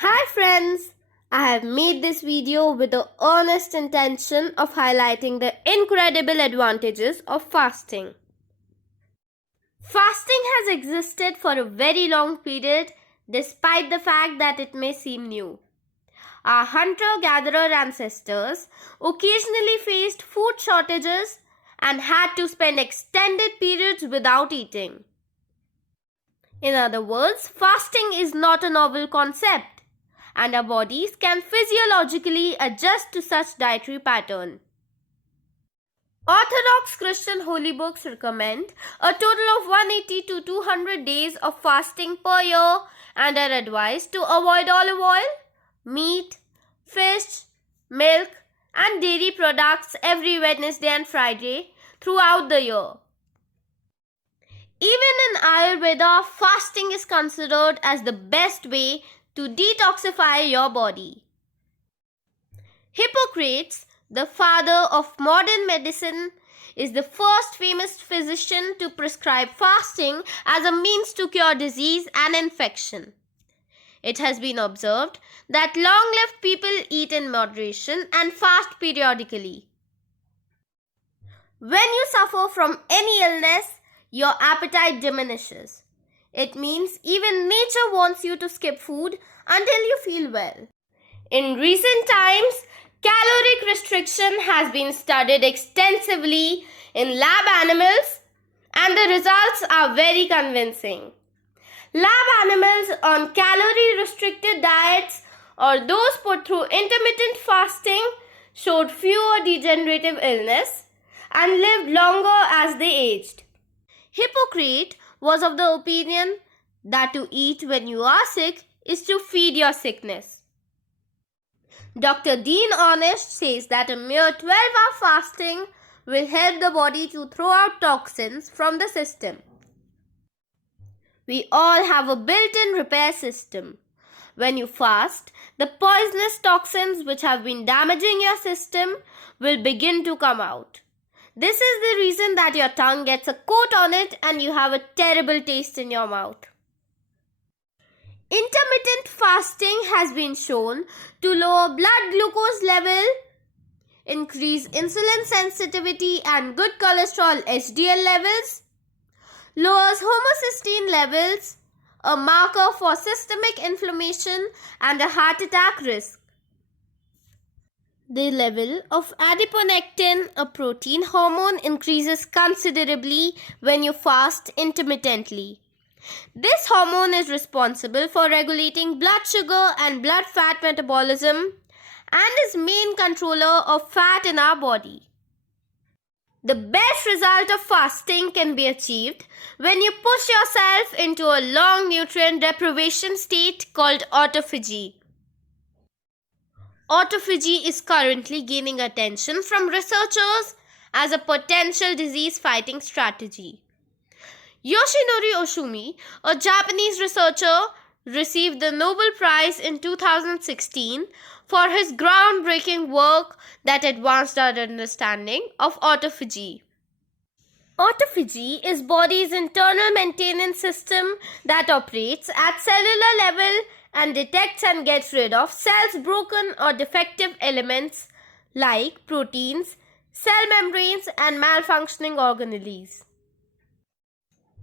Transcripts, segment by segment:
Hi friends! I have made this video with the earnest intention of highlighting the incredible advantages of fasting. Fasting has existed for a very long period despite the fact that it may seem new. Our hunter-gatherer ancestors occasionally faced food shortages and had to spend extended periods without eating. In other words, fasting is not a novel concept, and our bodies can physiologically adjust to such dietary pattern. Orthodox Christian holy books recommend a total of 180 to 200 days of fasting per year and are advised to avoid olive oil, meat, fish, milk and dairy products every Wednesday and Friday throughout the year. Even in Ayurveda, fasting is considered as the best way to detoxify your body. Hippocrates, the father of modern medicine, is the first famous physician to prescribe fasting as a means to cure disease and infection. It has been observed that long-lived people eat in moderation and fast periodically. When you suffer from any illness, your appetite diminishes. It means even nature wants you to skip food until you feel well. In recent times, caloric restriction has been studied extensively in lab animals and the results are very convincing. Lab animals on calorie-restricted diets or those put through intermittent fasting showed fewer degenerative illness and lived longer as they aged. Hippocrates was of the opinion that to eat when you are sick is to feed your sickness. Dr. Dean Ornish says that a mere 12-hour fasting will help the body to throw out toxins from the system. We all have a built-in repair system. When you fast, the poisonous toxins which have been damaging your system will begin to come out. This is the reason that your tongue gets a coat on it and you have a terrible taste in your mouth. Intermittent fasting has been shown to lower blood glucose level, increase insulin sensitivity and good cholesterol HDL levels, lowers homocysteine levels, a marker for systemic inflammation and a heart attack risk. The level of Adiponectin, a protein hormone, increases considerably when you fast intermittently. This hormone is responsible for regulating blood sugar and blood fat metabolism and is main controller of fat in our body. The best result of fasting can be achieved when you push yourself into a long nutrient deprivation state called autophagy. Autophagy is currently gaining attention from researchers as a potential disease-fighting strategy. Yoshinori Ohsumi, a Japanese researcher, received the Nobel Prize in 2016 for his groundbreaking work that advanced our understanding of autophagy. Autophagy is body's internal maintenance system that operates at cellular level and detects and gets rid of cells broken or defective elements like proteins, cell membranes and malfunctioning organelles.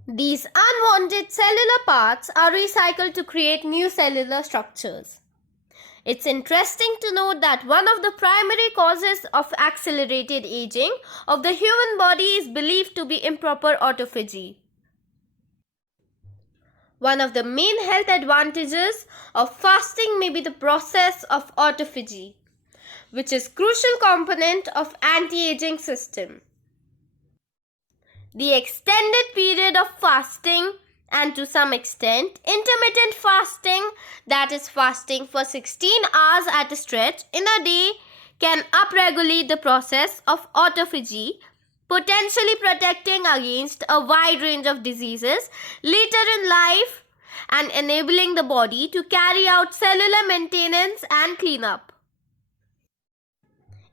These unwanted cellular parts are recycled to create new cellular structures. It's interesting to note that one of the primary causes of accelerated aging of the human body is believed to be improper autophagy. One of the main health advantages of fasting may be the process of autophagy, which is a crucial component of anti-aging system. The extended period of fasting and to some extent intermittent fasting, that is fasting for 16 hours at a stretch in a day, can upregulate the process of autophagy, potentially protecting against a wide range of diseases later in life and enabling the body to carry out cellular maintenance and cleanup.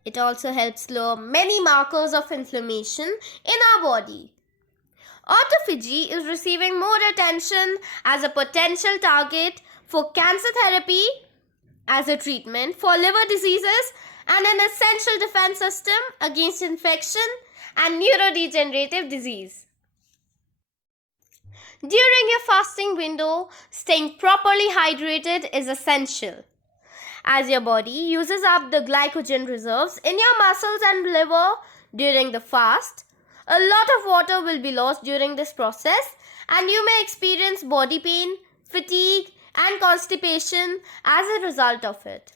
It also helps lower many markers of inflammation in our body. Autophagy is receiving more attention as a potential target for cancer therapy as a treatment for liver diseases and an essential defense system against infection and neurodegenerative disease. During your fasting window, staying properly hydrated is essential. As your body uses up the glycogen reserves in your muscles and liver during the fast, a lot of water will be lost during this process and you may experience body pain, fatigue, and constipation as a result of it.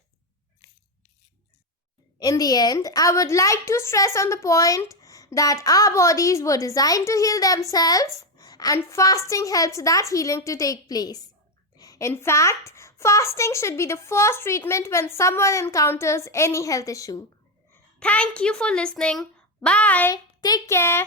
In the end, I would like to stress on the point that our bodies were designed to heal themselves and fasting helps that healing to take place. In fact, fasting should be the first treatment when someone encounters any health issue. Thank you for listening. Bye. Take care.